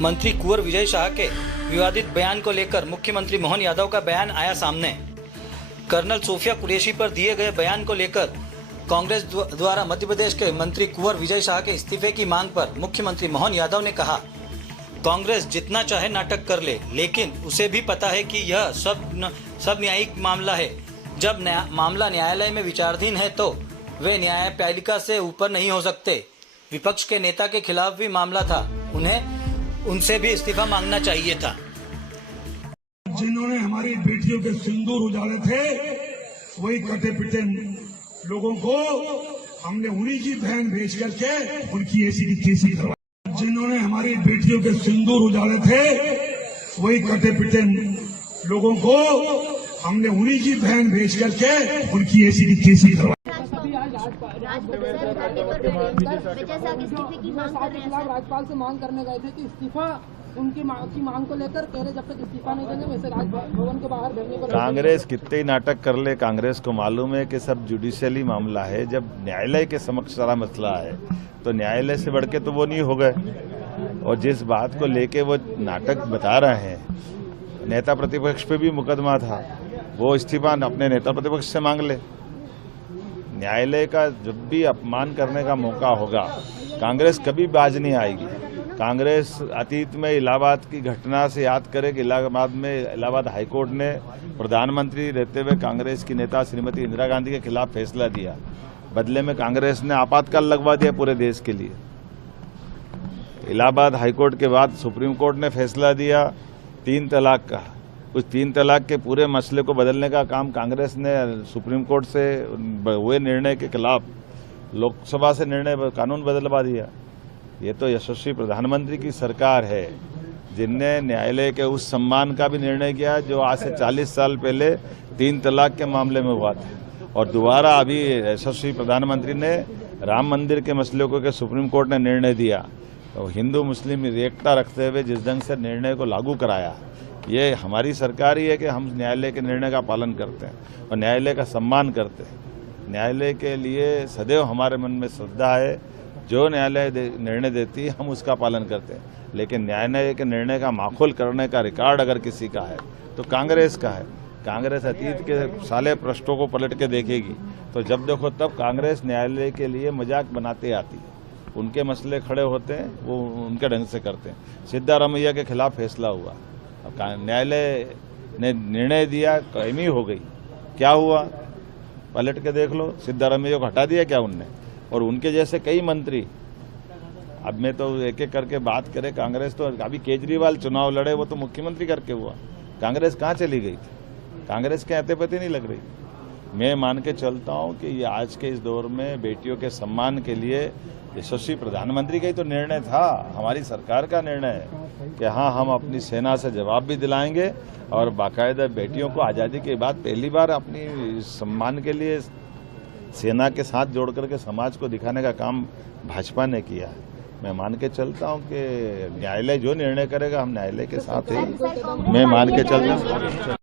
मंत्री कुंवर विजय शाह के विवादित बयान को लेकर मुख्यमंत्री मोहन यादव का बयान आया सामने। कर्नल सोफिया कुरैशी पर दिए गए बयान को लेकर कांग्रेस द्वारा मध्य प्रदेश के मंत्री कुंवर विजय शाह के इस्तीफे की मांग पर मुख्यमंत्री मोहन यादव ने कहा, कांग्रेस जितना चाहे नाटक कर ले, लेकिन उसे भी पता है कि यह सब न्यायिक मामला है। जब मामला न्यायालय में विचाराधीन है तो वे न्यायपालिका से ऊपर नहीं हो सकते। विपक्ष के नेता के खिलाफ भी मामला था, उन्हें उनसे भी इस्तीफा मांगना चाहिए था। जिन्होंने हमारी बेटियों के सिंदूर उजाड़े थे, वही कटे पिटे लोगों को हमने उन्हीं की बहन भेज करके उनकी ऐसी की तैसी करवाई। जिन्होंने हमारी बेटियों के सिंदूर उजाड़े थे, वही कटे पिटे लोगों को हमने उन्हीं की बहन भेज करके उनकी ऐसी की तैसी करवाई। राज्यपाल से मांग करने गए थे कि इस्तीफा उनकी मांग को लेकर कह रहे, जब तक इस्तीफा नहीं देंगे वैसे राजभवन के बाहर भेजने को। कांग्रेस कितने ही नाटक कर ले, कांग्रेस को मालूम है कि सब जुडिशियली मामला है। जब न्यायालय के समक्ष सारा मसला है तो न्यायालय से बढ़ के तो वो नहीं हो गए। और जिस बात को लेके वो नाटक बता रहे हैं, नेता प्रतिपक्ष पे भी मुकदमा था, वो इस्तीफा अपने नेता प्रतिपक्ष से मांग ले। न्यायालय का जब भी अपमान करने का मौका होगा, कांग्रेस कभी बाज नहीं आएगी। कांग्रेस अतीत में इलाहाबाद की घटना से याद करे कि इलाहाबाद हाईकोर्ट ने प्रधानमंत्री रहते हुए कांग्रेस की नेता श्रीमती इंदिरा गांधी के खिलाफ फैसला दिया। बदले में कांग्रेस ने आपातकाल लगवा दिया पूरे देश के लिए। इलाहाबाद हाईकोर्ट के बाद सुप्रीम कोर्ट ने फैसला दिया 3 तलाक का। उस 3 तलाक के पूरे मसले को बदलने का काम कांग्रेस ने सुप्रीम कोर्ट से हुए निर्णय के खिलाफ लोकसभा से निर्णय कानून बदलवा दिया। ये तो यशस्वी प्रधानमंत्री की सरकार है जिनने न्यायालय के उस सम्मान का भी निर्णय किया जो आज से 40 साल पहले 3 तलाक के मामले में हुआ था। और दोबारा अभी यशस्वी प्रधानमंत्री ने राम मंदिर के मसले को के सुप्रीम कोर्ट ने निर्णय दिया, तो हिंदू मुस्लिम एकता रखते हुए जिस ढंग से निर्णय को लागू कराया, ये हमारी सरकार ही है कि हम न्यायालय के निर्णय का पालन करते हैं और न्यायालय का सम्मान करते हैं। न्यायालय के लिए सदैव हमारे मन में श्रद्धा है। जो न्यायालय निर्णय देती है हम उसका पालन करते हैं, लेकिन न्यायालय के निर्णय का माखोल करने का रिकॉर्ड अगर किसी का है तो कांग्रेस का है। कांग्रेस अतीत के साले पृष्ठों को पलट के देखेगी तो जब देखो तब कांग्रेस न्यायालय के लिए मजाक बनाते आती है। उनके मसले खड़े होते हैं, वो उनके ढंग से करते हैं। सिद्धारमैया के खिलाफ फैसला हुआ, अब न्यायालय ने निर्णय दिया, कायमी हो गई। क्या हुआ पलट के देख लो, सिद्धारमैया को हटा दिया क्या उनने? और उनके जैसे कई मंत्री, अब मैं तो एक एक करके बात करें, कांग्रेस तो अभी केजरीवाल चुनाव लड़े, वो तो मुख्यमंत्री करके हुआ। कांग्रेस कहाँ चली गई थी? कांग्रेस के आते पति नहीं लग रही। मैं मान के चलता हूँ कि ये आज के इस दौर में बेटियों के सम्मान के लिए यशस्वी प्रधानमंत्री का ही तो निर्णय था, हमारी सरकार का निर्णय है कि हाँ, हम अपनी सेना से जवाब भी दिलाएंगे और बाकायदा बेटियों को आज़ादी के बाद पहली बार अपनी सम्मान के लिए सेना के साथ जोड़ करके समाज को दिखाने का काम भाजपा ने किया है। मैं मान के चलता हूं कि न्यायालय जो निर्णय करेगा हम न्यायालय के साथ ही मैं मान के चलता हूं।